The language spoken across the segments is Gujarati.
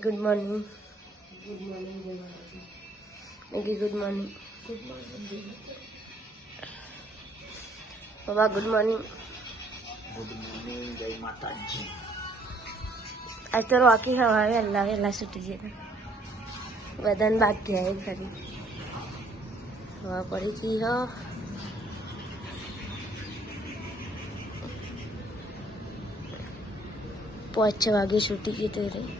ગુડ મોર્નિંગ ગુડ મોર્નિંગ જય Mataji Maggie good morning good morning જય માતાજી પપ્પા ગુડ મોર્નિંગ ગુડ મોર્નિંગ જય માતાજી આજ તો રોકી હવા વહેલા વહેલા છૂટી જઈને બધાને બાકી આવી ખરી હવા પડી ગઈ હો પાંચ છ વાગે છૂટી ગઈ તો રહી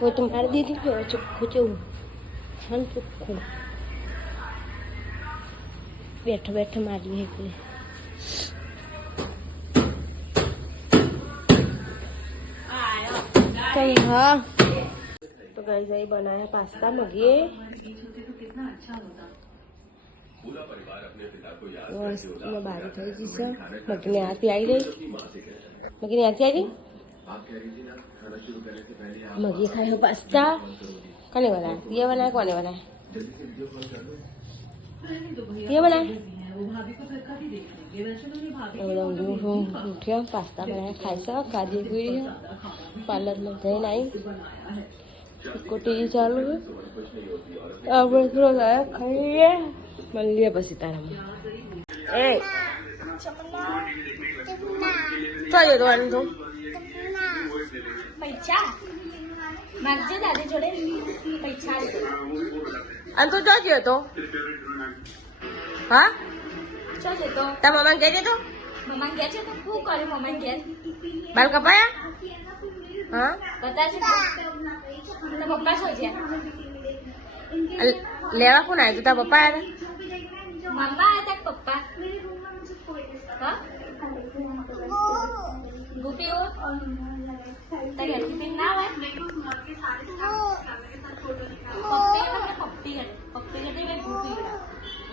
કા- પેલા પોતું મારી દીધી કે ચોખ્ખું જેવું હા ચોખ્ખું બેઠો બેઠો મારી એટલે આયો કઈ, હા? તો ગઈ જઈ બનાયા પાસ્તા મગીએ. મસ્ત બારી થઈ ગઈ છે. મગીની આરતી આવી ગઈ મગીની આરતી આવી? मगी खाए हो पास्ता कौन वाला है ये वाला है कौन वाला है। ये वाला है। पास्ता बनाए खाए सा काजू पूरी है पार्लर में गए नहीं को टीवी चालू है। अब थोड़ा खाइए मन लिया बस इतना ए! चलो दो। પૈસા? માગજે દાદી જોડે. પૈસા અને તું જો ગયો તો હા? ચો છે તો. તાર મમ્માને કહેજે તો મમ્મા ગયા છે તો શું કર્યું મમ્મા ગયા બાલ કપાયા? હા? બતાવજે તો. પપ્પા શું છે? લેવા કોણ આવ્યું તા? તારા પપ્પા આવ્યા મમ્મા પપ્પા? હા? ગોપી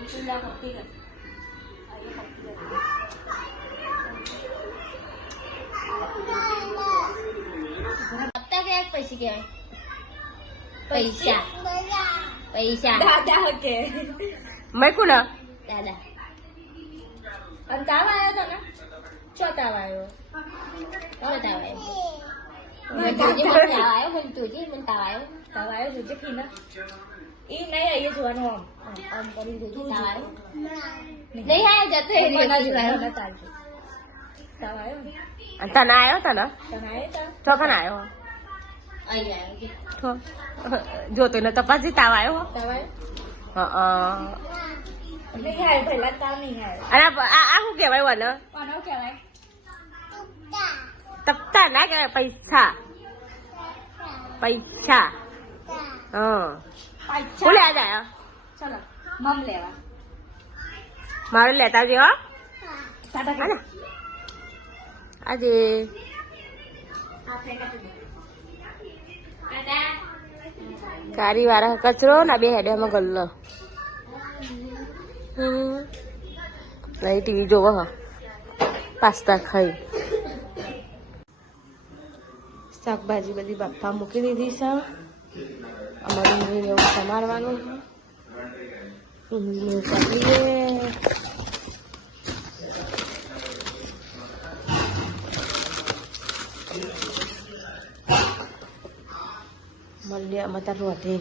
Sila makilig. Ayaw makilig. Pagka पैसे क्या पैसा पैसा दादा के मैं को ना दादा अंतावा आया था ना चौथा आया चौथा आया mình chùi với mình chào ảo, mình chùi với mình tào ảo Tào ảo rồi chắc khi nó Ý nấy là yêu chuan không? Ông ờ, ờ, còn đi chùi tào ảo Nấy hai giờ thì mình nói chuyện là Tào ảo Anh ta đó á ai đó Cho cái này không? Thôi. Dù tụi nó tập bắt gì tào ảo không? Tào ảo Ờ ờ. Anh à, à, à, không kể ai quẩn nữa. Còn đâu kể bài? તપતા ના કહેવાય પૈસા. પૈસા. હા. હું. લેવા જાય ચલો મમ લેવા. મારે લેતા આવજો હો? આજે આ કારી વાળા કચરો ના બે હેડેમાં ગલ્લો. નહીં ટીવી જોવો હ. પાસ્તા ખાઈ. શાકભાજી બધી બાપા મૂકી દીધી છે અમારે ડુંગળીને એવું સમારવાનું છે ડુંગળીને કાઢીએ મળીએ અમે તાર રોધે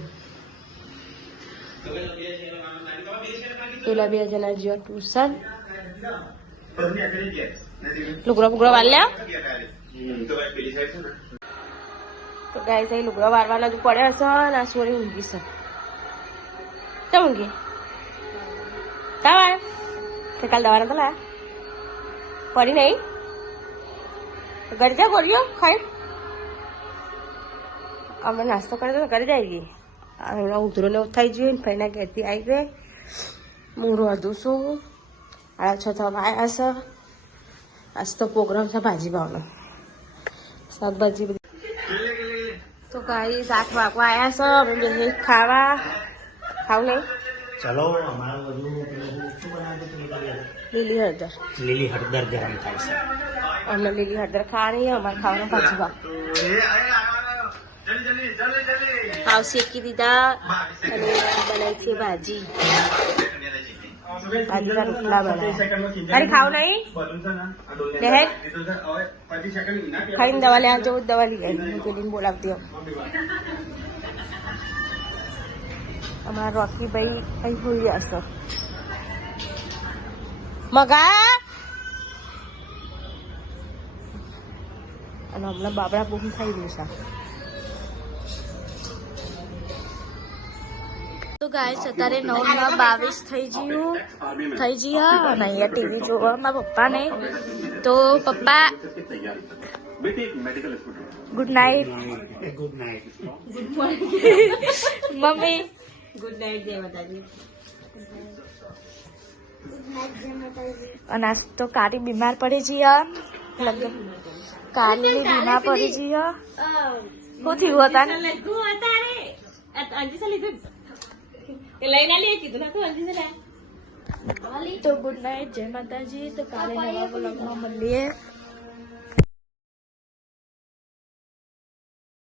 પેલા બે જણા જ્યો ટ્યુશન લુગડો બુગડો વાર લ્યા તો ગાય થઈ લુગડા વારવાના જ પડ્યા છે અને આ સોરી ઊંઘી છે. કેમ ઊંઘી? તા વાર તે કાલ દવાના તો લાયા. પડી નહીં? તો ઘરે જા, ગોળીઓ, ખાઈ. અમે નાસ્તો કરે તો ઘરે જાય ગઈ. હમણાં ઉધરો ને થઈ જોઈએ ને, ફરીના ઘેરથી આવી ગઈ. હું રોધું છું આ છ થવા આવ્યા છે. આજ તો પ્રોગ્રામ છે ભાજી ભાવનો. શાકભાજી કઈ શાક વાગવા આવ્યા છો અમે બે ખાવા ખાવ નહીં ચલો અમારું બધું પેલું શું બનાવ્યું લીલી હળદર લીલી હળદર ગરમ થાય છે અમે લીલી હળદર ખાવાની અમારે ખાવાનું પાછું ભાગ પાવ શેકી દીધા અને બનાવી છે ભાજી ભાજીના રોટલા બનાવ્યા તારે ખાવું નહીં બહેન ખાઈને દવા લેવા જવું દવા લઈ ગઈ પેલીને બોલાવતી અમારા રોકીભાઈ અહીં હોઈ રહ્યા છો મગા અને હમણાં બાબડા બૂમ થઈ ગયું છે તો ગાય અત્યારે નવ નવ બાવીસ થઈ ગયું થઈ ગયા અને અહીંયા ટીવી જોવા મારા પપ્પાને. તો પપ્પા good night good night mummy. Good night જય માતાજી અને આજ તો કારી બીમાર પડી ગયા કાલી બીમાર પડી જઈએ શું થયું હતા લઈને લઈએ કીધું ના તું અંજી સે લે તો ગુડ નાઇટ જય માતાજી તો કાલે નવા બ્લોગમાં મળીએ